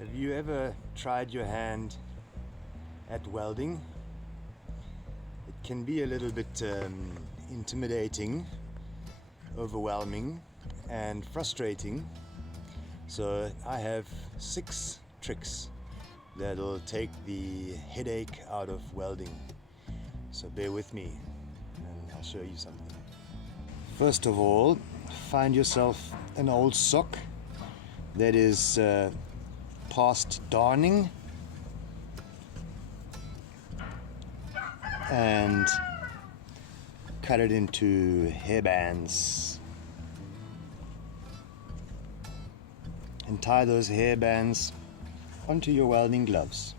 Have you ever tried your hand at welding? It can be a little bit intimidating, overwhelming and frustrating. So I have 6 tricks that'll take the headache out of welding. So bear with me and I'll show you something. First of all, find yourself an old sock that is past darning and cut it into hairbands and tie those hairbands onto your welding gloves.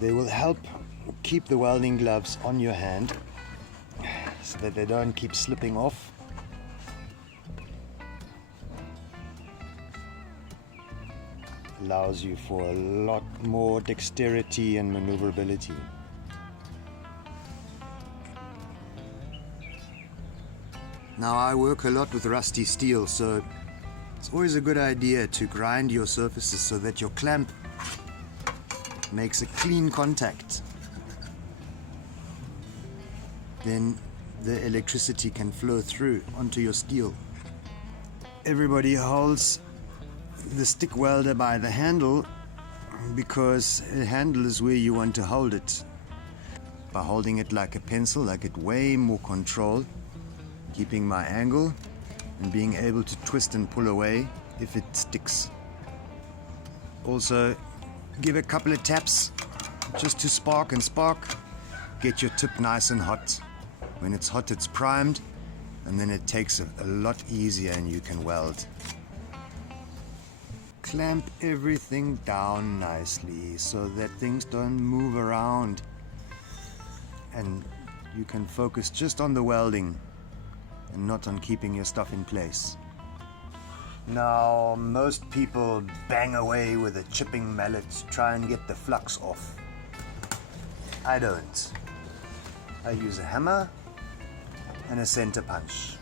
They will help keep the welding gloves on your hand so that they don't keep slipping off. Allows you for a lot more dexterity and maneuverability. Now I work a lot with rusty steel, so it's always a good idea to grind your surfaces so that your clamp makes a clean contact. Then the electricity can flow through onto your steel. Everybody holds the stick welder by the handle because the handle is where you want to hold it. By holding it like a pencil, I get way more control, keeping my angle and being able to twist and pull away if it sticks. Also, give a couple of taps just to spark and spark. Get your tip nice and hot. When it's hot, it's primed, and then it takes a lot easier and you can weld. Clamp everything down nicely so that things don't move around and you can focus just on the welding and not on keeping your stuff in place. Now, most people bang away with a chipping mallet to try and get the flux off. I don't. I use a hammer and a center punch.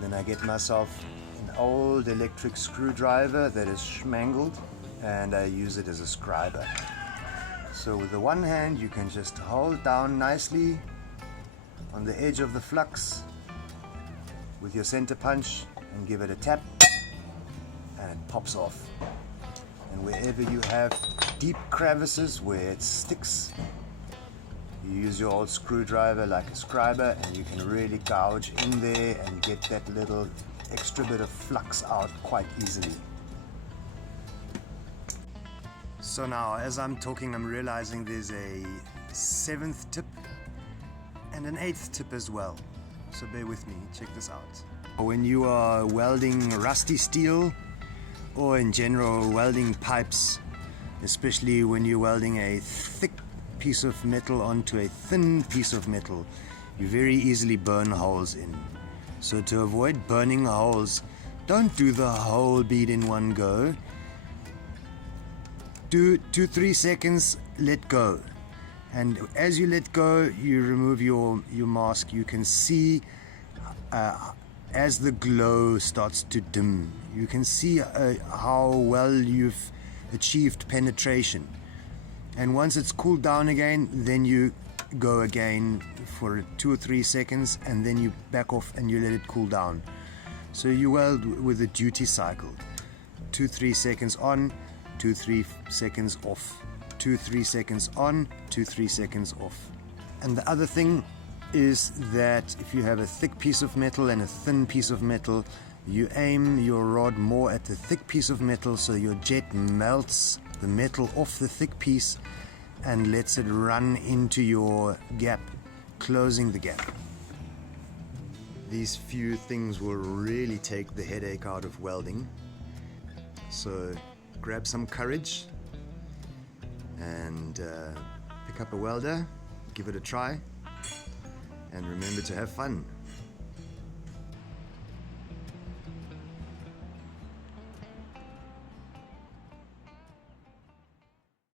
Then I get myself an old electric screwdriver that is schmangled and I use it as a scriber. So with the one hand you can just hold down nicely on the edge of the flux with your center punch and give it a tap and it pops off. And wherever you have deep crevices where it sticks, you use your old screwdriver like a scriber and you can really gouge in there and get that little extra bit of flux out quite easily. So now as I'm talking, I'm realizing there's a 7th tip and an 8th tip as well. So bear with me, check this out. When you are welding rusty steel or in general welding pipes, especially when you're welding a thick piece of metal onto a thin piece of metal, you very easily burn holes in. So to avoid burning holes, don't do the whole bead in one go. Do 2-3 seconds, let go. And as you let go, you remove your mask. You can see as the glow starts to dim, you can see how well you've achieved penetration. And once it's cooled down again, then you go again for 2 or 3 seconds and then you back off and you let it cool down. So you weld with a duty cycle. 2-3 seconds on, 2-3 seconds off. 2-3 seconds on, 2-3 seconds off. And the other thing is that if you have a thick piece of metal and a thin piece of metal, you aim your rod more at the thick piece of metal so your jet melts the metal off the thick piece and lets it run into your gap, closing the gap. These few things will really take the headache out of welding. So grab some courage and pick up a welder, give it a try, and remember to have fun.